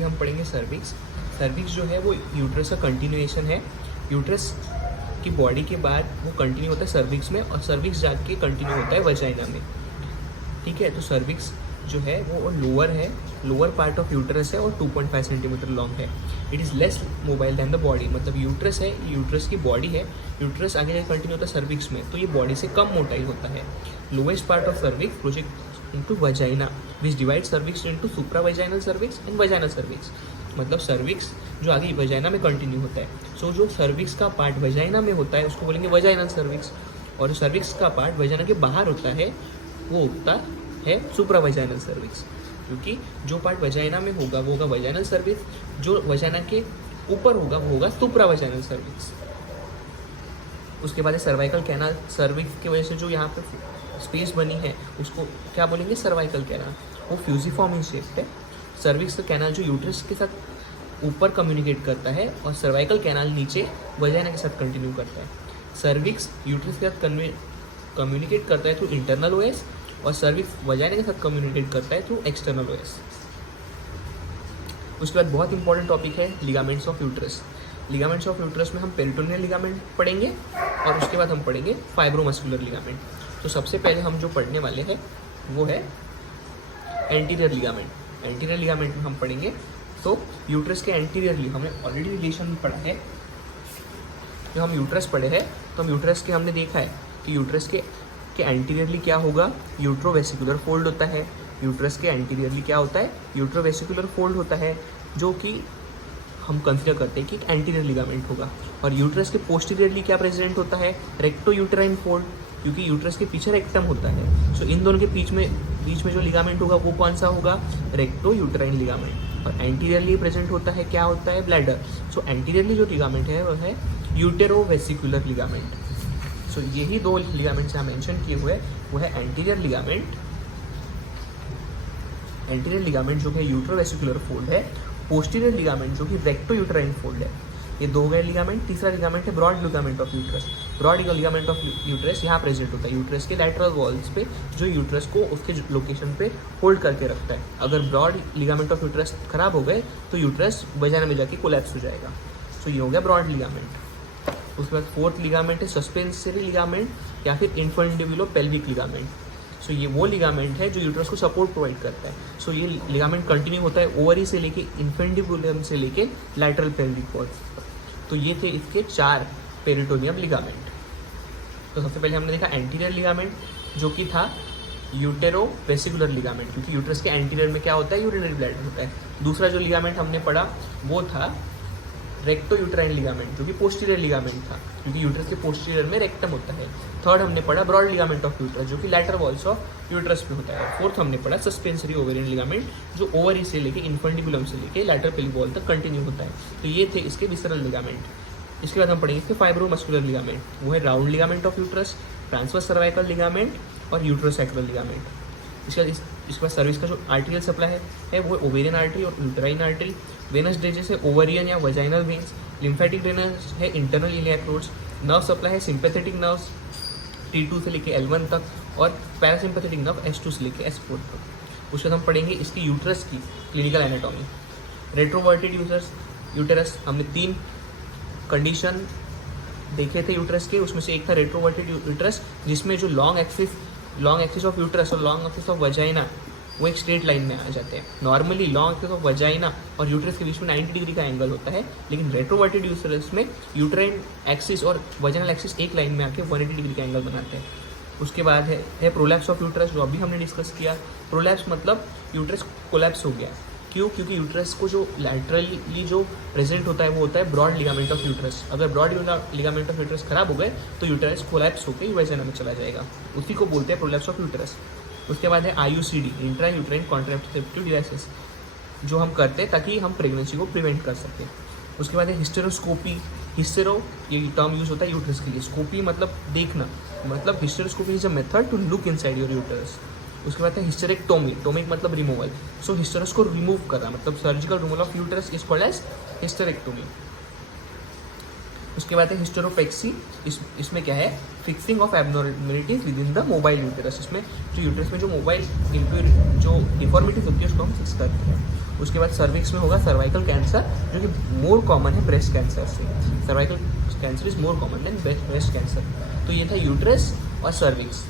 अभी हम पढ़ेंगे सर्विक्स। सर्विक्स जो है वो यूट्रस का कंटिन्यूएशन है। यूट्रस की बॉडी के बाद वो कंटिन्यू होता है सर्विक्स में, और सर्विक्स जाके कंटिन्यू होता है वजाइना में। ठीक है, तो सर्विक्स जो है वो लोअर है, लोअर पार्ट ऑफ यूट्रस है और 2.5 सेंटीमीटर लॉन्ग है। It is less mobile than the body, मतलब यूट्रस है, यूट्रस की बॉडी है, यूट्रस आगे जाके कंटिन्यू होता है सर्विक्स में, तो ये बॉडी से कम मोटाई होता है। Lowest part of cervix project into vagina which divide cervix into supra vaginal cervix and vaginal cervix. मतलब सर्विक्स जो आगे वजाइना में कंटिन्यू होता है, सो जो सर्विक्स का पार्ट वजाइना में होता है उसको बोलेंगे वजाइनल सर्विक्स, और जो सर्विक्स का पार्ट वजाइना के बाहर होता है वो होता है सुप्रा वजाइनल सर्विक्स। क्योंकि जो पार्ट वजाइना में होगा वो होगा वजाइनल सर्विक्स, जो वजाइना के ऊपर होगा वो होगा सुप्रा वजाइनल सर्विक्स। उसके बाद है सर्वाइकल कैनाल। सर्विक्स की वजह से जो यहाँ पे स्पेस बनी है उसको क्या बोलेंगे, सर्वाइकल कैनाल। वो फ्यूजिफॉर्म इन शेप है। सर्विक्स का कैनाल जो यूट्रस के साथ ऊपर कम्युनिकेट करता है, और सर्वाइकल कैनाल नीचे वजाइना के साथ कंटिन्यू करता है। सर्विक्स यूट्रस के साथ कम्युनिकेट करता है थ्रू इंटरनल ओएस, और सर्विक्स वजाइना के साथ कम्युनिकेट करता है थ्रू एक्सटर्नल ओएस। उसके बाद बहुत इंपॉर्टेंट टॉपिक है ligaments of uterus. Ligaments of uterus में हम पेरिटोनियल लिगामेंट पढ़ेंगे, और उसके बाद हम पढ़ेंगे फाइब्रोमस्कुलर लिगामेंट। तो सबसे पहले हम जो पढ़ने वाले हैं वो है एंटीरियर लिगामेंट। एंटीरियर लिगामेंट में हम पढ़ेंगे तो यूट्रस के एंटीरियरली हमने ऑलरेडी रिलेशन में पढ़ा है। जो हम यूट्रस पढ़े हैं तो हम यूट्रस के हमने देखा है कि यूट्रस के एंटीरियरली क्या होगा, यूट्रोवेसिकुलर फोल्ड होता है। यूट्रस के एंटीरियरली क्या होता है, यूट्रोवेसिकुलर फोल्ड होता है, जो कि हम कंसिडर करते हैं कि एक एंटीरियर लिगामेंट होगा। और यूट्रस के पोस्टीरियरली क्या प्रेजेंट होता है, रेक्टो यूट्राइन फोल्ड, क्योंकि यूट्रस के पीछे रेक्टम होता है। सो इन दोनों के बीच में जो लिगामेंट होगा वो कौन सा होगा, रेक्टो यूट्राइन लिगामेंट। और एंटीरियरली प्रेजेंट होता है क्या होता है, ब्लैडर। सो एंटीरियरली जो लिगामेंट है वो है यूटेरोवेसिकुलर लिगामेंट। सो यही दो लिगामेंट्स यहाँ मेंशन किए हुए वो है एंटीरियर लिगामेंट। एंटीरियर लिगामेंट जो कि यूट्रोवेसिकुलर फोल्ड है, पोस्टीरियर लिगामेंट जो कि रेक्टो यूट्राइन फोल्ड है। ये दो गए लिगामेंट। तीसरा लिगामेंट है broad ligament of uterus. Broad ligament of uterus यहाँ प्रेजेंट होता है यूट्रस के लैटरल वॉल्स पे, जो यूट्रस को उसके लोकेशन पे होल्ड करके रखता है। अगर ब्रॉड लिगामेंट ऑफ यूट्रस खराब हो गए तो यूट्रस वजाइना में जाके कोलैप्स हो जाएगा। सो ये हो गया ब्रॉड लिगामेंट। उसके बाद फोर्थ लिगामेंट है सस्पेंसरी लिगामेंट या फिर इन्फेंडिबुलो पेल्विक लिगामेंट। सो ये वो लिगामेंट है जो यूट्रस को सपोर्ट प्रोवाइड करता है। सो ये लिगामेंट कंटिन्यू होता है ओवरी से लेके इन्फेंडिबुलम से लेके लैटरल पेल्विक वॉल्स। तो ये थे इसके 4 पेरिटोनियम लिगामेंट। तो सबसे पहले हमने देखा एंटीरियर लिगामेंट जो कि था यूटेरोवेसिकुलर लिगामेंट, क्योंकि यूट्रस के एंटीरियर में क्या होता है, यूरिनरी ब्लैडर होता है। दूसरा जो लिगामेंट हमने पढ़ा वो था रेक्टो यूट्राइन लिगामेंट, जो कि पोस्टीरियर लिगामेंट था, क्योंकि यूट्रस के पोस्टीरियर में रेक्टम होता है। थर्ड हमने पढ़ा ब्रॉड लिगामेंट ऑफ यूट्रस, जो कि लैटरल वॉल्स ऑफ यूट्रस पे होता है। फोर्थ हमने पढ़ा सस्पेंसरी ओवेरियन लिगामेंट, जो ओवरी से लेके इन्फेंडिबुलम से लेके लैटरल पेल्विक वॉल तक कंटिन्यू होता है। तो ये थे इसके विसरल लिगामेंट। इसके बाद हम पढ़ेंगे इसके फाइब्रोमस्कुलर लिगामेंट, वो है round ligament of uterus, transverse cervical ligament और यूट्रोसैक्रल लिगामेंट। इसके बाद सर्विस का जो आर्टेरियल सप्लाई है वो ओवेरियन आर्टरी और यूट्राइन आर्टरी। वेनस ड्रेजेस है ओवरियन या वजाइनल वेन्स। लिम्फेटिक ड्रेनेज है internal iliac nodes. Nerve supply है सिंपैथेटिक नर्व्स T2 से लेके L1 तक, और पैरासिम्पैथेटिक नर्व S2 से लेके S4 तक। उसके बाद हम पढ़ेंगे इसकी यूट्रस की क्लिनिकल एनाटॉमी। रेट्रोवर्टेड यूटेरस हमने 3 कंडीशन देखे थे यूट्रस के, उसमें से एक था रेट्रोवर्टेड यूटेरस, जिसमें जो लॉन्ग एक्सिस ऑफ यूट्रस और लॉन्ग एक्सिस ऑफ वजाइना वो एक स्ट्रेट लाइन में आ जाते हैं। Normally long axis of vagina और यूट्रस के बीच में 90 डिग्री का एंगल होता है, लेकिन रेट्रोवर्टेड यूटेरस में यूट्राइन एक्सिस और वजाइनल एक्सिस एक लाइन में आके 180 डिग्री का एंगल बनाते हैं। उसके बाद है प्रोलैप्स ऑफ यूट्रस, जो अभी हमने डिस्कस किया। प्रोलैप्स मतलब यूट्रस कोलैप्स हो गया। क्यों? क्योंकि यूट्रस को जो लैटरली जो प्रेजेंट होता है वो होता है ब्रॉड लिगामेंट ऑफ यूट्रस। अगर ब्रॉड लिगामेंट ऑफ यूट्रस खराब हो गए तो यूट्रस कोलैप्स होकर वजाइना में चला जाएगा, उसी को बोलते हैं प्रोलैप्स ऑफ यूट्रस। उसके बाद है IUCD, intra uterine contraceptive devices, जो हम करते हैं ताकि हम प्रेगनेंसी को प्रिवेंट कर सकें। उसके बाद है हिस्टेरोस्कोपी। हिस्टेरो ये टर्म यूज होता है यूट्रस के लिए। स्कोपी मतलब देखना, मतलब hysteroscopy is a method to look inside your uterus. उसके बाद है हिस्टेरेक्टोमी। टोमिक मतलब रिमूवल। सो हिस्टेरस को रिमूव करना, मतलब surgical removal of uterus is called as hysterectomy. उसके बाद है हिस्टेरोपेक्सी। इसमें क्या है, fixing of abnormalities within the mobile uterus. इसमें जो यूटेरस में जो मोबाइल जो डिफॉर्मिटीज होती है उसको हम फिक्स करते हैं। उसके बाद सर्विक्स में होगा सर्वाइकल कैंसर, जो कि मोर कॉमन है ब्रेस्ट कैंसर से। Cervical cancer is more common than breast cancer. तो ये था यूट्रस और सर्विक्स।